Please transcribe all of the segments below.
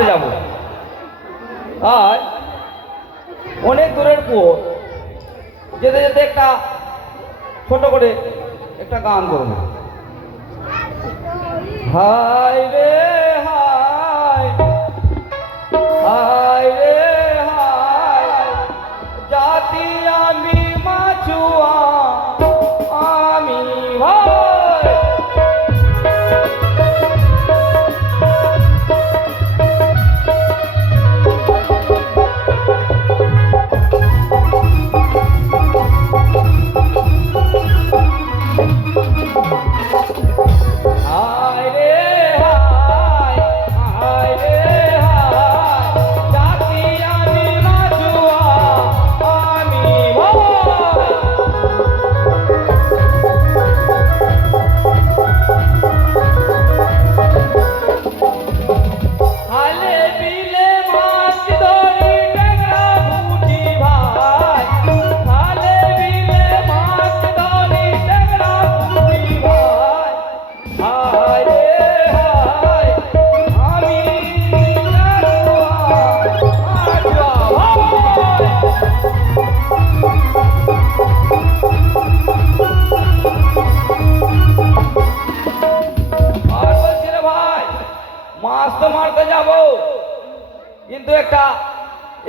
মারতে যাব। আর অনেক দূরের পর যেতে যেতে একটা ছোট করে একটা গান করব। হাই রে হাই, হাই রে হাই, জাতি আমি মাছুয়া আমি ভাই। হায় রে হায়, হায় রে হায়, জাতি আমি মাছুয়া আমি ভাই। হালে বিলে মাছ ধরি ট্যাংরা পুঁটি ভাই, হালে বিলে মাছ ধরি ট্যাংরা পুঁটি ভাই। হায় রে হায়, আমি মাছুয়া ভাই। আর বলছি রে ভাই, মাছ তো মারতে যাব, কিন্তু একটা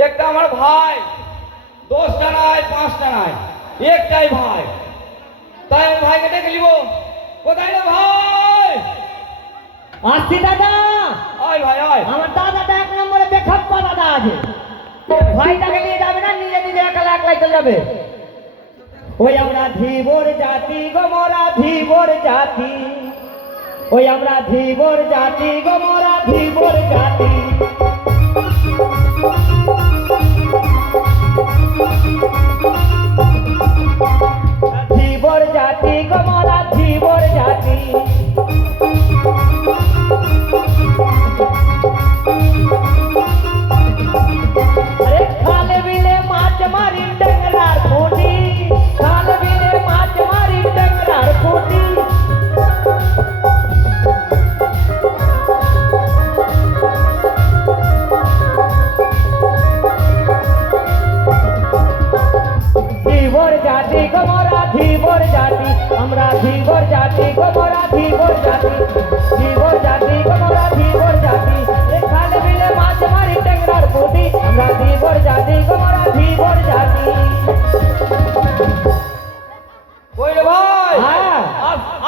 একটা আমার ভাই, 10টা নাই 5টা নাই, একটাই ভাই। তাই আমি ভাইকে ডেকে নিব। কোথায় রে ভাই? আসছি দাদা। আয় ভাই আয়। আমার দাদাটা 1 নম্বরে বেখাপ্পা দাদা আছে। ভাইটাকে নিয়ে যাবে না, নিজে নিজে একলা একলাই চলে যাবে। ওই আমরা ধীবর জাতি গো মোরা ধীবর জাতি, ওই আমরা ধীবর জাতি গো মোরা ধীবর জাতি। ধীবর জাতি গো মোরা ধীবর জাতি। আরে খালে বিলে মাছ মারি ট্যাংরার পুঁটি, খালে বিলে মাছ মারি ট্যাংরার পুঁটি। ধীবর জাতি গো মোরা ধীবর জাতি, আমরা ধীবর জাতি গো মোরা ধীবর জাতি। ধীবর জাতি গো মোরা ধীবর জাতি, এ খালে বিলে মাছ মারি ট্যাংরার পুঁটি। আমরা ধীবর জাতি গো মোরা ধীবর জাতি। কই রে ভাই? হ্যাঁ।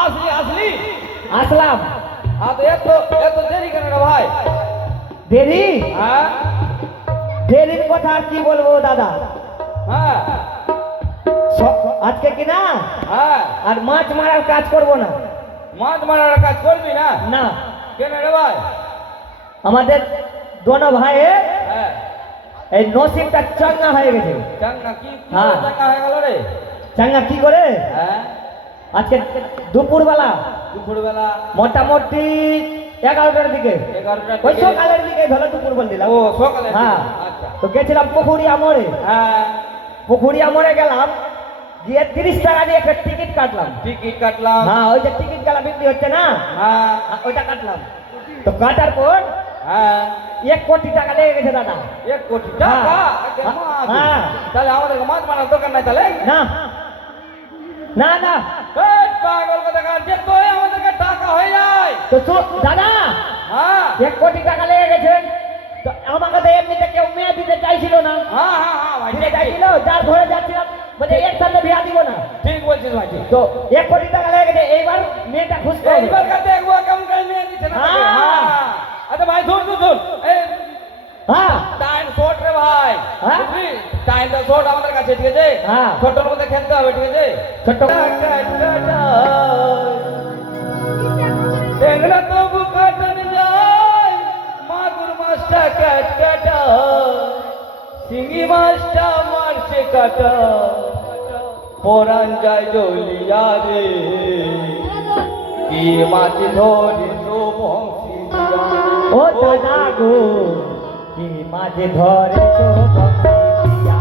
আসলি আসলি? আসলাম। তো এত এত দেরি কেন রে ভাই? দেরি? হ্যাঁ দেরির কথা আর কি বলবো দাদা। হ্যাঁ আজকে কি না হ্যাঁ, আর মাছ মারার কাজ করব না। মাছ মারার কাজ করবি না? না, কেন রে ভাই? আমাদের দোনো ভাইয়ের হ্যাঁ, এই নসিবটা চাঙ্গা হয়ে গেছে। চাঙ্গা কি হ্যাঁ। চাঙ্গা হয়ে গেল রে? চাঙ্গা কি করে? হ্যাঁ, আজকে দুপুরবেলা দুপুরবেলা মোটামুটি 11টার দিকে, 11টার ওই দিকে। সকালের দিকে ধরো দুপুর বল দিলাম। ও সকালে? হ্যাঁ। আচ্ছা। তো গেছিলাম পুকুরিয়া মোড়ে। হ্যাঁ, পুকুরিয়া মোড়ে গেলাম, গিয়ে 30 টাকা দিয়ে একটা টিকিট কাটলাম। টিকিট কাটলাম। হ্যাঁ, ওই যে টিকিট কাটা বিক্রি হচ্ছে না, হ্যাঁ ওইটা কাটলাম। তো কাটার পর হ্যাঁ, 1 কোটি টাকা লেগে গেছে দাদা। 1 কোটি টাকা? হ্যাঁ। একে মাছ। হ্যাঁ। তাহলে আমাদের মাছ মারার দোকান নাই তাহলে? না না না, এই পাগল কোথাকার, যে তোই আমাদেরকে টাকা হয়ে যায়। তো দাদা হ্যাঁ 1 কোটি টাকা লেগে গেছে। তো আমাকে তো এমনিতে কেউ মেয়ে দিতে চাইছিল না। হ্যাঁ হ্যাঁ হ্যাঁ ভাই, দিতে চাইছিল, যার ধরে যাচ্ছিলাম বলে একসাথে বিয়া দিব না। ঠিক বলছিস ভাই, ঠিক। তো 1 কোটি টাকা লেগে গেছে, এইবার মেয়েটা খুশ করবে। এইবার কা দেখবো কেমন করে নিয়ে দিচ্ছে না তাকে। হ্যাঁ। হ্যাঁ। আচ্ছা ভাই ধর ধর ধর, এই হ্যাঁ টাইম শর্ট রে ভাই। হ্যাঁ? বুঝলি? টাইমটা শর্ট আমাদের কাছে, ঠিক আছে? হ্যাঁ। ছোট্টর মধ্যে খেলতে হবে, ঠিক আছে? ছোট্ট টেংরা তবু কাটন যায়, মাগুর মাছটা কাট কাটা, শিঙি মাছটা মারছে কাটা, পরান যায় জলিয়া রে, কি মাছ ধরে তো বংশী দিয়া। ও দাদা গো, কি মাঝে ধরে তো বংশীয়া।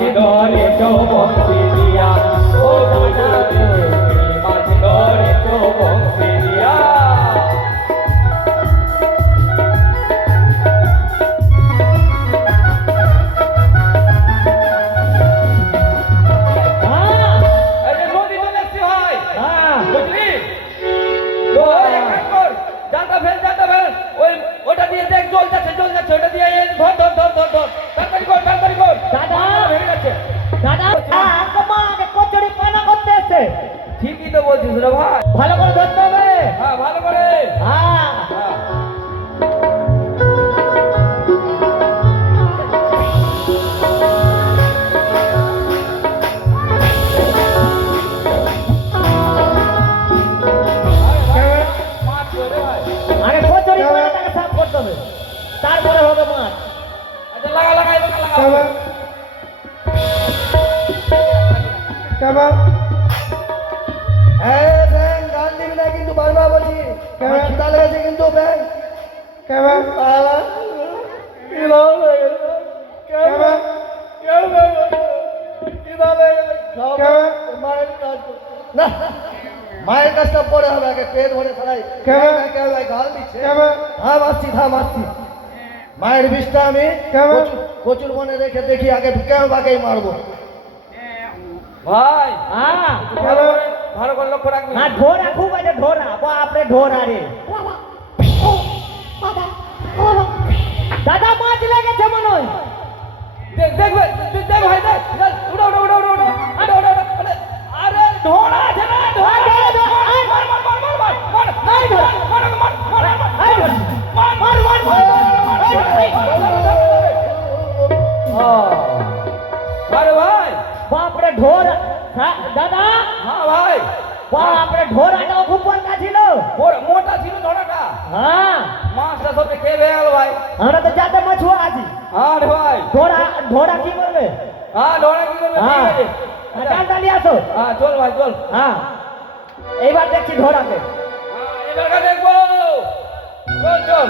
মাঝ ধরে তো বংশী দিয়া ও দাদা রে মাঝ ধরে তো বংশী দিয়া হ্যাঁ এই যে নদী চলে আসছে ভাই হ্যাঁ বুঝলি তো এক কাজ কর জানটা ফেল ওই ওটা দিয়ে দেখ জল যাচ্ছে ওটা দিয়ে এই ধর তাড়াতাড়ি কর দাদা ভেঙে যাচ্ছে দাদা মা আগে কচুরি পানা করতে এসছে ঠিকই তো বলছিস রে ভাই ভালো করে ধরতে হবে হ্যাঁ ভালো করে হ্যাঁ হ্যাঁ মাছ ধরে ভাই আগে কচুরি পানাটাকে সাফ করতে হবে তারপরে হবে মাছ আচ্ছা লাগা কেমন ব্যাং গান দিবি না কিন্তু বারবার বলছি কেমন খিদা লেগেছে কিন্তু ব্যাং কেমন না মায়ের কাজটা পরে হবে আগে পেট ভরে ছাড়াই গাল দিচ্ছে মারছি মায়ের বিষটা আমি প্রচুর মনে রেখে দেখি আগে কেউ বাকেই মারবো ভাই হ্যাঁ ভালো করে লক্ষ্য রাখবি হ্যাঁ ঢোরা খুব আছে ঢোরা বাপরে ঢোরা রে দাদা মাছ লেগেছে মনে হয় দেখ ভাই দেখ উড়ো আরে ঢোড়া আছে না আরে ভাই বাপরে ঢোরা দাদা হ্যাঁ ভাই বাপরে ঢোরাটাও খুব বড় ছিল মোটা ছিল ঢোড়াটা হ্যাঁ মাছটা সবকে খেয়ে হয়ে গেল ভাই আমরা তো যাতে মাছুয়া আছি আরে ভাই ঢোরা কি করবে হ্যাঁ ঢোড়া কি করবে হ্যাঁ ঠিক আছে ডাল ডালিয়ে আসো হ্যাঁ চল ভাই চল হ্যাঁ এইবার দেখছি ঢোরাকে এবার দেখবো চল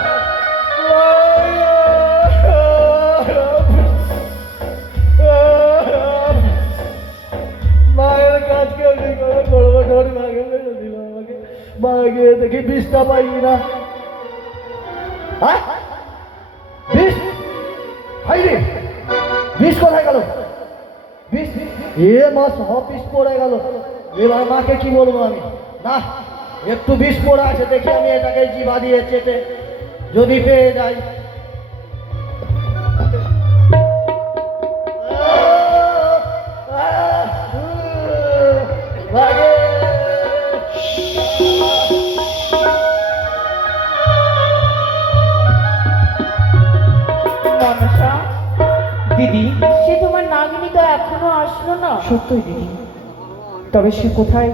মায়ের কাজ কেউ নেই করে ঢোর ভাগে মেরে দিল আমাকে মাকে দেখি বিষটা পাই না হ্যাঁ বিষ হাইরে বিষ কোথায় গেল বিষ মাছ সব বিষ পড়ে গেল এবার মাকে কি বলবো আমি না একটু বিষ পড়ে আছে দেখি আমি এটাকে জিভা দিয়ে চেটে যদি পেয়ে যাই ভাগে মনসা দিদি সে তোমার নাগিনী তো এখনো আসলো না সত্যই দিদি তবে সে কোথায়